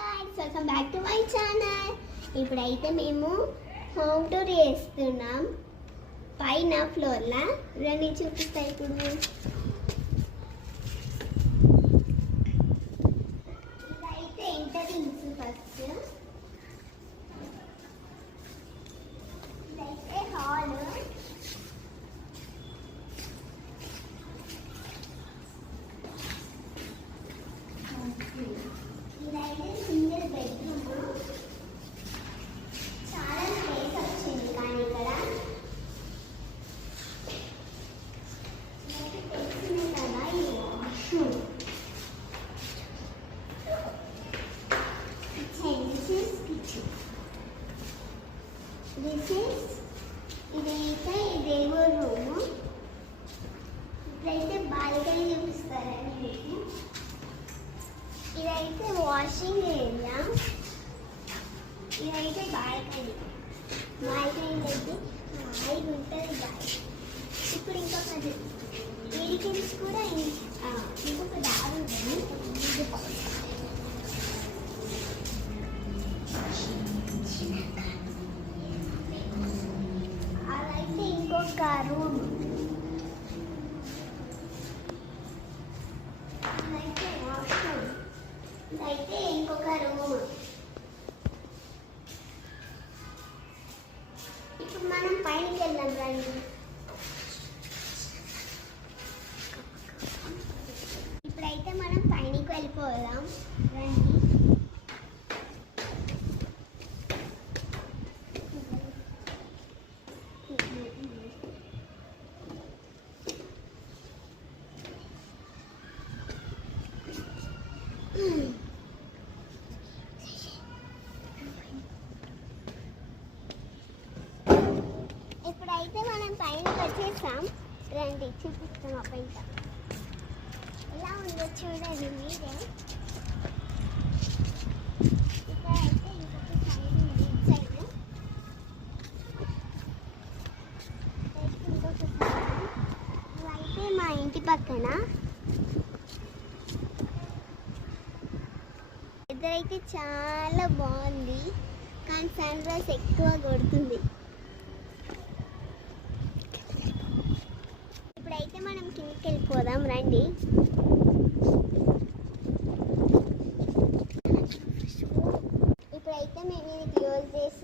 guys, welcome back to my channel. ఇప్పుడైతే మేము home tour చేస్తున్నాం పైన ఫ్లోర్ లా రండి చూపిస్తా. ఇప్పుడు ఇదైతే ఎంట్రన్స్ ఫస్ట్. ఇదైతే హాల్. ఇదైతే సింగిల్ బెడ్రూమ్. చాలా స్పేస్ వచ్చింది కానీ ఇక్కడ తెలిసిందే కదా ఇది వాష్రూమ్. ఇదైతే ఇదేమో రూము. ఇప్పుడైతే బాల్కనీ చూపిస్తారని మీకు. ఇదైతే వాషింగ్ ఏరియా. ఇదైతే బాల్కనీ. బాల్కనీలోకి హాయిగా ఉంటుంది గాలి. ఇప్పుడు ఇంకొకటి వీడికి కూడా ఇంకొక దారి ఉంటుంది. అదైతే ఇంకొక రూమ్. అదైతే వాష్రూమ్. ఇదైతే ఇంకొక రూమ్. ఇప్పుడు మనం పైనకి వెళ్దాం రండి. ఇప్పుడైతే మనం పైనకి వెళ్ళిపోదాం రండి. ఇప్పుడైతే మనం పైనకి వచ్చేసాం రండి చూపిస్తాం. ఆ పైన ఎలా ఉందో చూడండి మీరే. ఇక్కడైతే ఇంకొక సైడ్ ఉంది. సైడ్ ఇంకొక సైడ్. ఇవైతే మా ఇంటి పక్కన. ఇద్దరైతే చాలా బాగుంది కానీ సన్ రైజ్ ఎక్కువ కొడుతుంది. ఇప్పుడైతే మనం కిందకి వెళ్ళిపోదాం రండి. ఇప్పుడైతే మేము ఇది క్లోజ్ చేసి